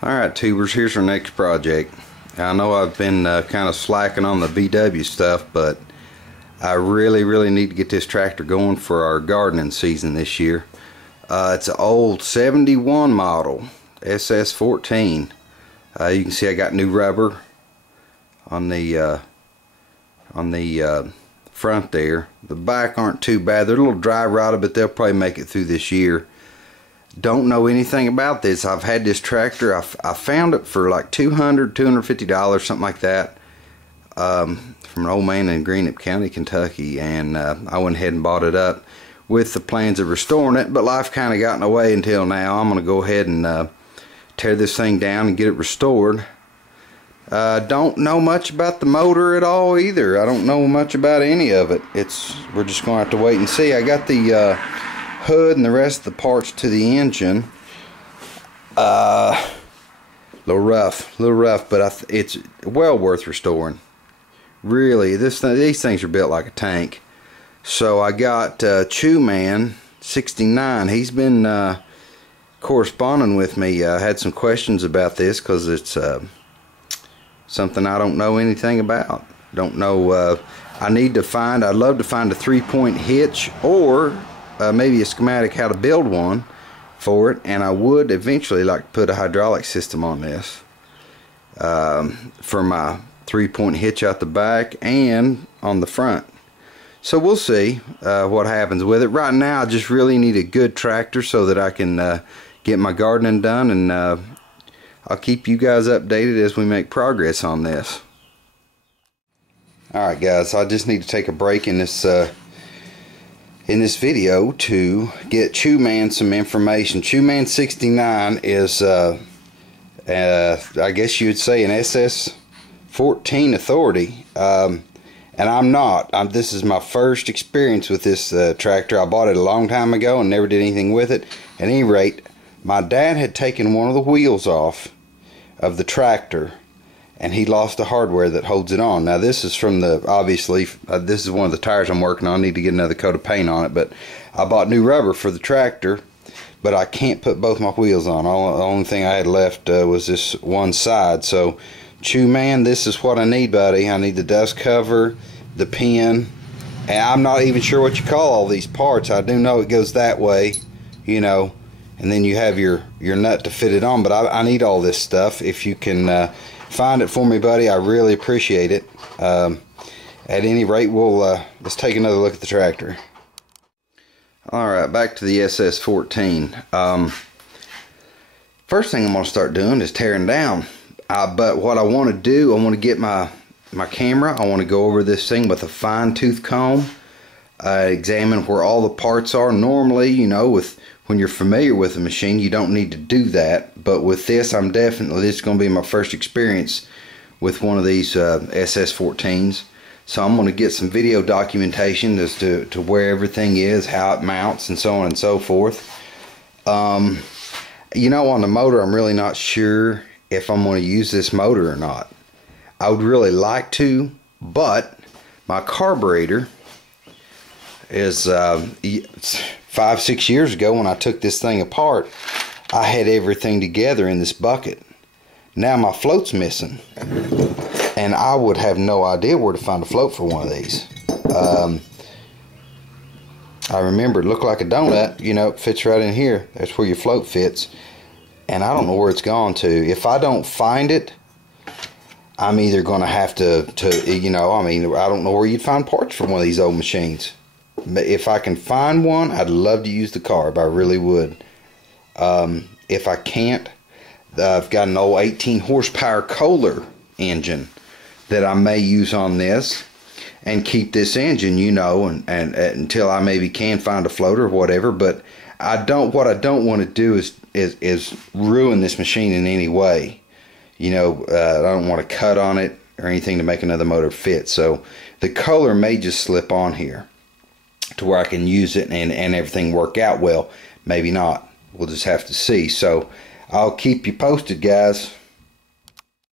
Alright tubers, here's our next project. I know I've been kind of slacking on the VW stuff, but I really need to get this tractor going for our gardening season this year. It's an old 71 model SS 14. You can see I got new rubber on the front there. The back aren't too bad. They're a little dry rotted, but they'll probably make it through this year. Don't know anything about this. I've had this tractor. I found it for like $250, something like that, from an old man in Greenup County, Kentucky, and I went ahead and bought it up with the plans of restoring it, but life kind of got in the way until now. I'm going to go ahead and tear this thing down and get it restored. Don't know much about the motor at all either. I don't know much about any of it. We're just going to have to wait and see. I got the hood and the rest of the parts to the engine. Little rough, but it's well worth restoring. Really, these things are built like a tank. So I got Chew Man 69. He's been corresponding with me. I had some questions about this because it's something I don't know anything about. Don't know. I'd love to find a 3-point hitch, or maybe a schematic how to build one for it, and I would eventually like to put a hydraulic system on this for my 3-point hitch out the back and on the front. So we'll see what happens with it. Right now I just really need a good tractor so that I can get my gardening done, and I'll keep you guys updated as we make progress on this. Alright guys, I just need to take a break in this video to get Chew Man some information. Chew Man 69 is I guess you'd say an SS 14 authority, and I'm not. This is my first experience with this tractor. I bought it a long time ago and never did anything with it. At any rate, my dad had taken one of the wheels off of the tractor, and he lost the hardware that holds it on. Now this is from obviously this is one of the tires I'm working on. I need to get another coat of paint on it, but I bought new rubber for the tractor, but I can't put both my wheels on. The only thing I had left was this one side. So Chew Man, this is what I need, buddy. I need the dust cover, the pin, and I'm not even sure what you call all these parts. I do know it goes that way, you know, and then you have your nut to fit it on, but I need all this stuff. If you can find it for me, buddy, I really appreciate it. At any rate, let's take another look at the tractor. Alright, back to the SS 14. First thing I'm going to start doing is tearing down. But what I want to do, I want to get my camera. I want to go over this thing with a fine-tooth comb, examine where all the parts are. Normally, you know, when you're familiar with a machine, you don't need to do that, but with this, this is going to be my first experience with one of these SS 14s. So I'm going to get some video documentation as to where everything is, how it mounts, and so on and so forth. You know, on the motor, I'm really not sure if I'm going to use this motor or not. I would really like to, but my carburetor is 5-6 years ago when I took this thing apart, I had everything together in this bucket. Now my float's missing, and I would have no idea where to find a float for one of these. I remember it looked like a donut, you know, it fits right in here. That's where your float fits, and I don't know where it's gone to. If I don't find it, I'm either going to have to you know, I mean, I don't know where you'd find parts for one of these old machines. But if I can find one, I'd love to use the carb. I really would. If I can't, I've got an old 18 horsepower Kohler engine that I may use on this and keep this engine, you know, and until I maybe can find a float or whatever. But what I don't want to do is ruin this machine in any way. You know, I don't want to cut on it or anything to make another motor fit. So the Kohler may just slip on here to where I can use it and everything work out well. Maybe not. We'll just have to see. So I'll keep you posted, guys.